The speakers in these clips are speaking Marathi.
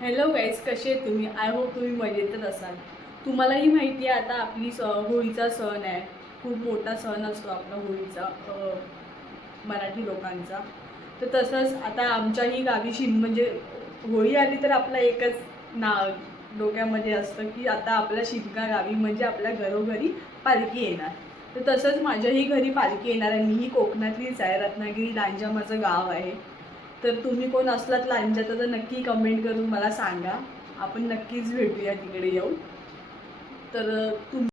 हॅलो गाईज, कसे आहेत तुम्ही? आय होप तुम्ही मजेतच असाल. तुम्हालाही माहिती आहे आता आपली होळीचा सण आहे. खूप मोठा सण असतो आपला होळीचा, मराठी लोकांचा. तर तसंच आता आमच्याही गावी म्हणजे होळी आली तर आपला एकच ना डोक्यामध्ये असतं की आता आपल्या शिमगा गावी म्हणजे आपल्या घरोघरी पालखी येणार. तर तसंच माझ्याही घरी पालखी येणार आहे. मीही कोकणातलीच आहे, रत्नागिरी लांजा माझं गाव आहे. तर तुम्ही कोण असलात लांजात तर नक्की कमेंट करून मला सांगा. आपण नक्कीच भेटूया तिकडे येऊ. तर तुम्ही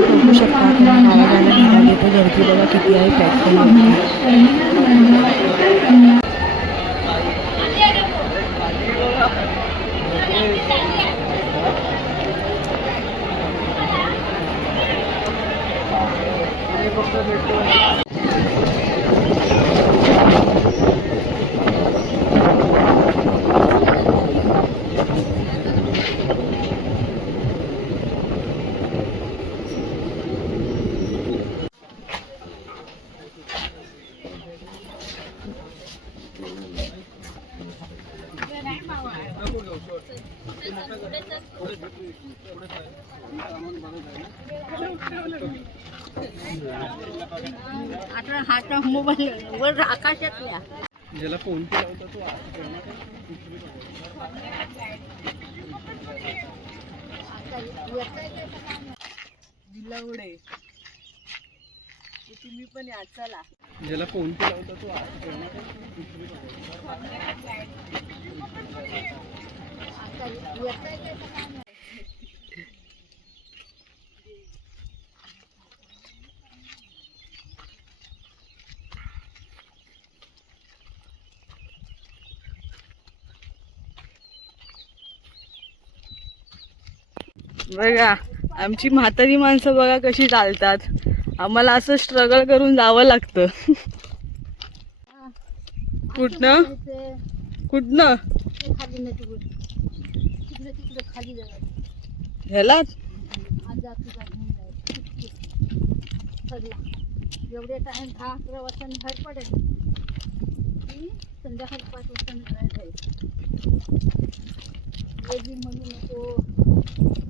बघू शकता तुम्ही आवाजाला निघाले तर गर्दी बघा किती आहे प्लॅटफॉर्मवरती. आता हात मोबाईल वर आकाशातल्या ज्याला फोन केला होता तो दिलवडे तुम्ही पण या, चला. ज्याला फोन केला होता तो बघा आमची म्हातारी माणसं बघा कशी चालतात. आम्हाला असं स्ट्रगल करून जावं लागतं. कुठनं कुठनं खाली नाही तिकडे तिकडे खाली ह्याला एवढे टाइम 10-11 वाजता बाहेर पडेल संध्याकाळी 5 वाजता निघायला म्हणू नको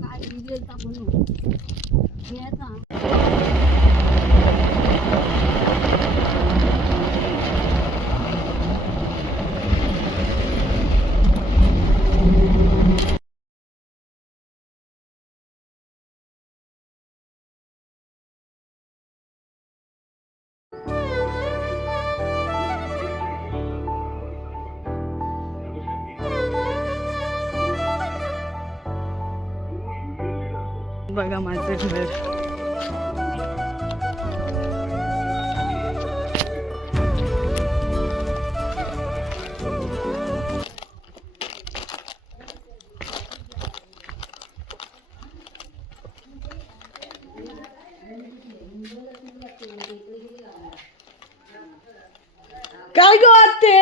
काय निघेल का म्हणून घ्यायचा. बघा माझं घर. काय गो आते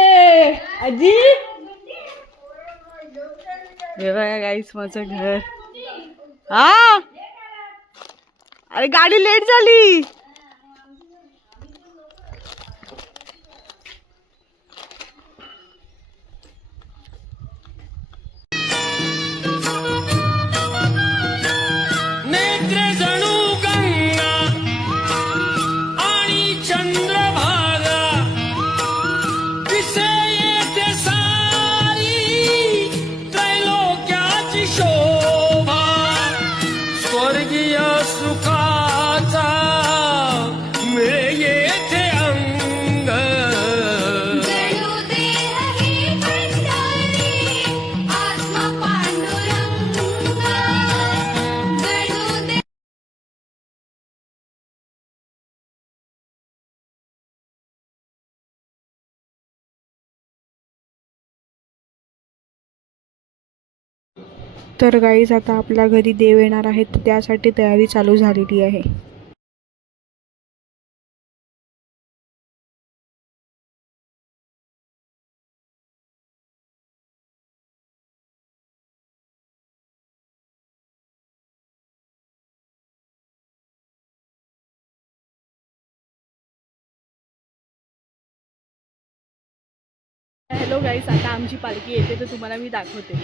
आजी? हे बघा गाईस माझं घर. हा, अरे गाडी लेट झाली. नेत्रे जणू गंगा आणि चंद्रभागा दिसे येथे सारी त्रैलोक्याची शोभा स्वर्गीय सुखाचा मिळे येथे अंग तर गाईज आता आपल्या घरी देव येणार आहेत, त्यासाठी तयारी चालू झालेली आहे. हॅलो गाईस, आता आमची पालखी येते तर तुम्हाला मी दाखवते.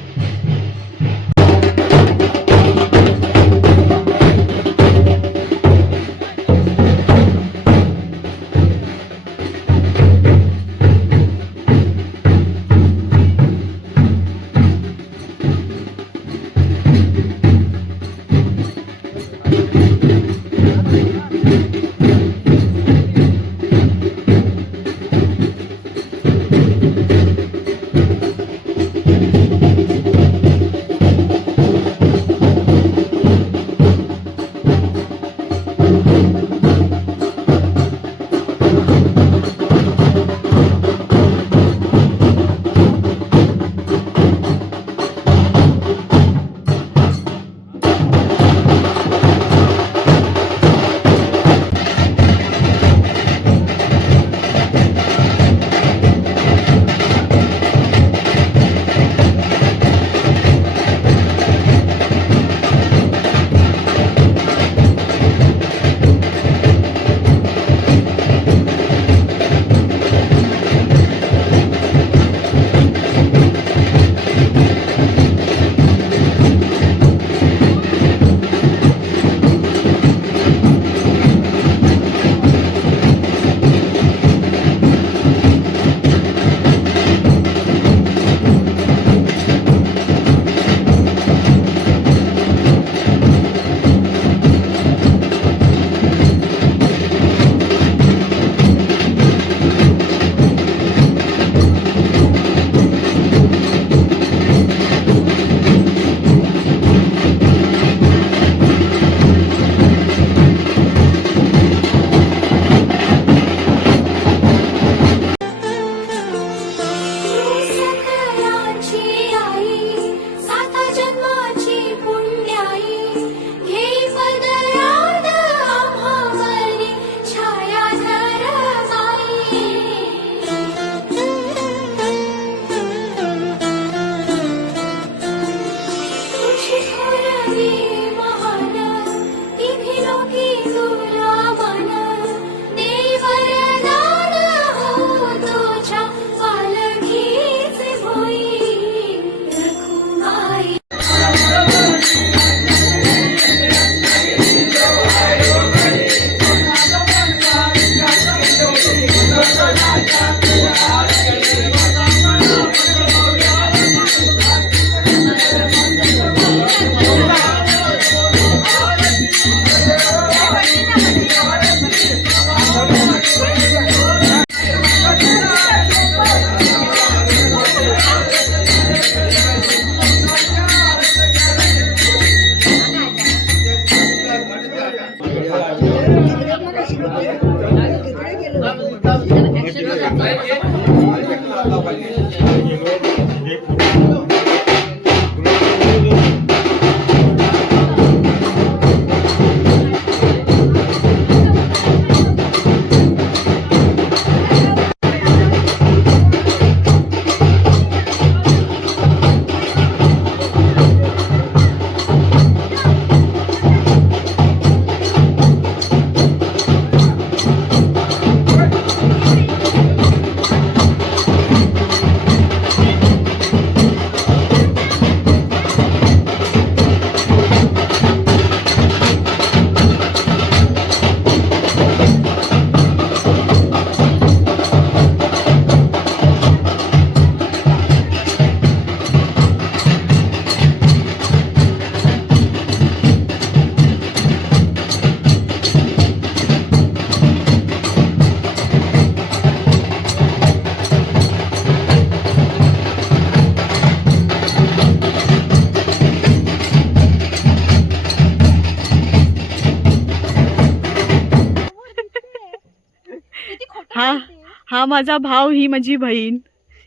हा माझा भाव, ही माझी बहीण.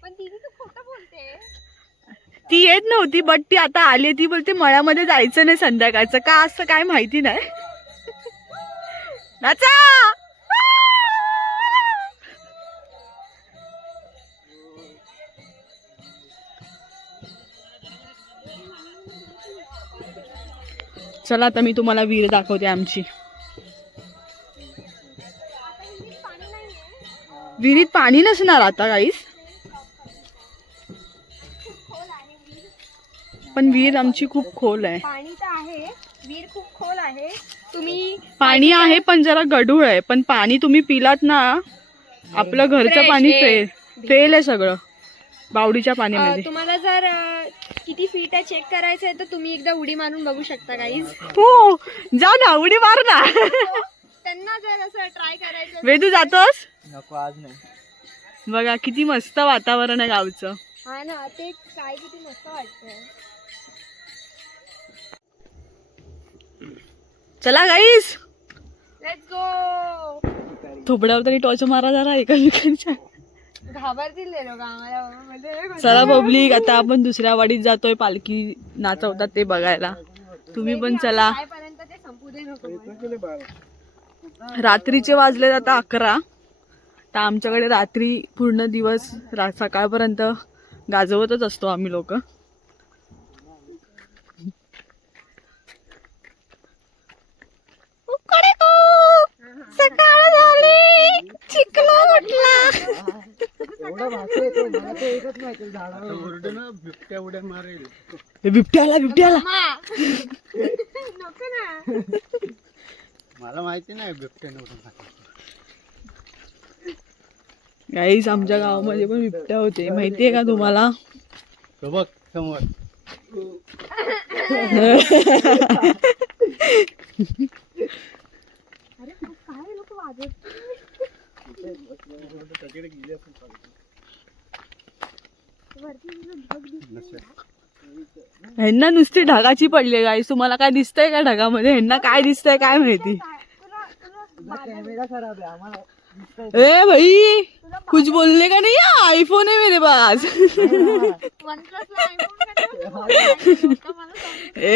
पण दीदी तू खोटं बोलते. ती येत नव्हती बट ती आता आली. ती बोलते मळ्यामध्ये जायचं नाही संध्याकाळचं, का असं काय माहिती नाही. नाचा. चला आता मी तुम्हाला विहीर दाखवते आमची. विहिरीत पाणी नसणार आता गाईस. पण विहीर आमची खूप खोल आहे. पाणी तर आहे, विहीर खूप खोल आहे. तुम्ही पाणी आहे पण जरा गढूळ आहे. पण पाणी तुम्ही पिलात ना, आपलं घरचं Fresh पाणी आहे. फेल आहे सगळं बावडीच्या पाण्यामध्ये. तुम्हाला जर किती फीट आहे चेक करायचं आहे तर तुम्ही एकदा उडी मारून बघू शकता गाईज. हो, जा ना, उडी मार ना. त्यांना जर असं ट्राय करायचं वेदू जातोस? नको आज नाही. बघा किती मस्त वातावरण आहे गावचं. हा ना, ते काय किती मस्त वाटतंय. चला गाईस, लेट्स गो. थोबड्यावर तरी टॉर्च मारा जरा एकामेकांच्या. घाबरतील ते लोक आम्हाला म्हणजे. चला पब्लिक, आता आपण दुसऱ्या वाडीत जातोय पालखी नाचवतात ते बघायला. तुम्ही पण चला. पर्यंत ते संपू दे नको. रात्रीचे वाजले आता 11. तर आमच्याकडे रात्री पूर्ण दिवस सकाळपर्यंत गाजवतच असतो आम्ही लोक. सकाळ झाली, चिखला म्हटला. बिबट्या उड्या मारेल. बिबट्याला नको ना. मला माहिती नाही बिबट्याने उड्या मारेल. गाईस, आमच्या गावामध्ये पण बिबट्या होते, माहितीये का तुम्हाला? तो बघ समोर. अरे काय लोक वाजवत. ह्यांना नुसती ढगाची पडली गाईस. तुम्हाला काय दिसतंय का ढगामध्ये? ह्यांना काय दिसतंय काय माहिती. कॅमेरा खराब आहे आम्हाला. ए भाई, कुछ बोलने का नहीं है, आईफोन है मेरे पास. OnePlus ला iPhone का नाही? मला सांग.